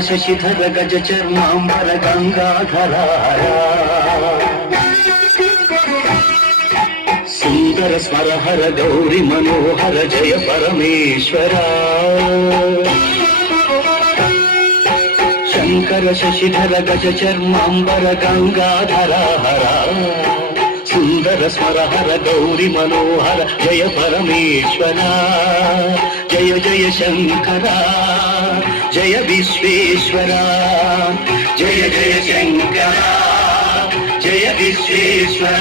శశిధర గజ చర్మాంబర గంగాధరారా సుందర స్మరహర గౌరి మనోహర జయ పరమేశ్వరా శంకర శశిధర గజ చర్మాంబర గంగాధరారా సుందర స్మరహర గౌరి మనోహర జయ పరమేశ్వర జయ జయ శంకర జయ విశ్వేశ్వర జయ జయ శంకర జయ విశ్వేశ్వర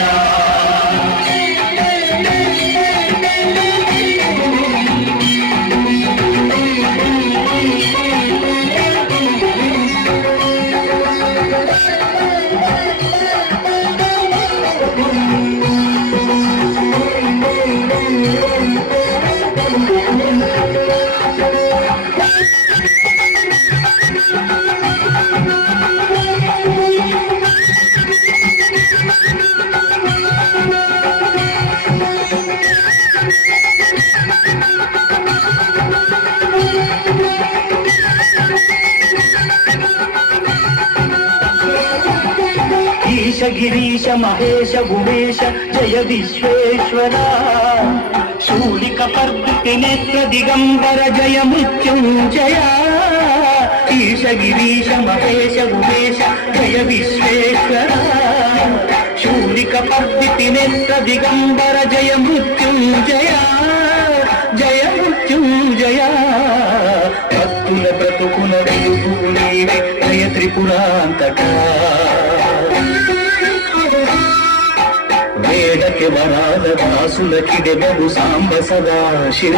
ఈశ గిరీశ మహేశ ఉమేశ జయ విశ్వేశ్వర శూలిక పర్వతి నేత్ర దిగంబర జయ మృత్యుంజయ ఈశ గిరీశ మహేశ ఉమేశ జయ విశ్వేశ్వర శూలిక పర్వతి నేత్ర దిగంబర జయ మృత్యుంజయ జయ మృత్యుంజయ భక్తుల బ్రతుకుల వెలుగు నీవే జయ త్రిపురాంతక వేడకి వరాల దాసులకిడెబగు సాంబ సదా శివ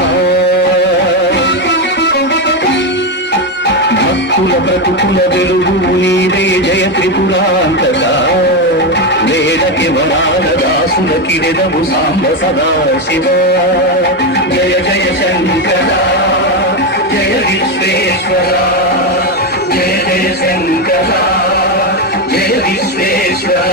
భక్తుల బ్రతుకుల వెలుగు నీవే జయ త్రిపురాంతక వేడకి వరాల దాసులకిడెబగు సాంబ సదా శివ జయ జయ శంకర జయ విశ్వేశ్వర జయ జయ శంకర జయ విశ్వేశ్వర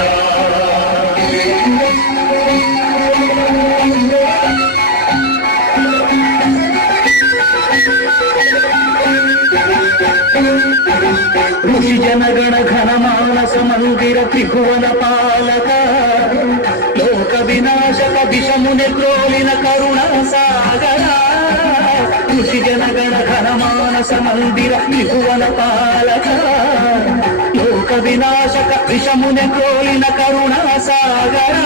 ఋషి జనగణ ఘన మానస మందిర త్రిభువన పాలక లోక వినాశక దిశముని క్రోలిన కరుణ సాగర ఋషి జనగణ ఘన మానస మందిర త్రిభువన పాలక లోక వినాశక దిశముని క్రోలిన కరుణ సాగర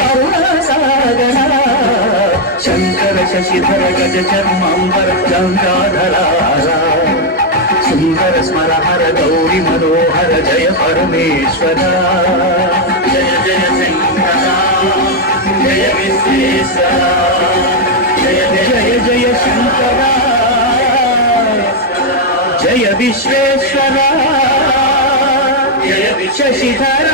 కరుణ సాగర శంకర శశిధర గజ చర్మాంబర గంగాధరారా సుందర స్మరహర గౌరి మనోహర జయ పరమేశ్వర జయ జయ శంకర జయ విశ్వేశ్వర జయ జయ జయ శంకర జయ విశ్వేశ్వర జయ శశిధర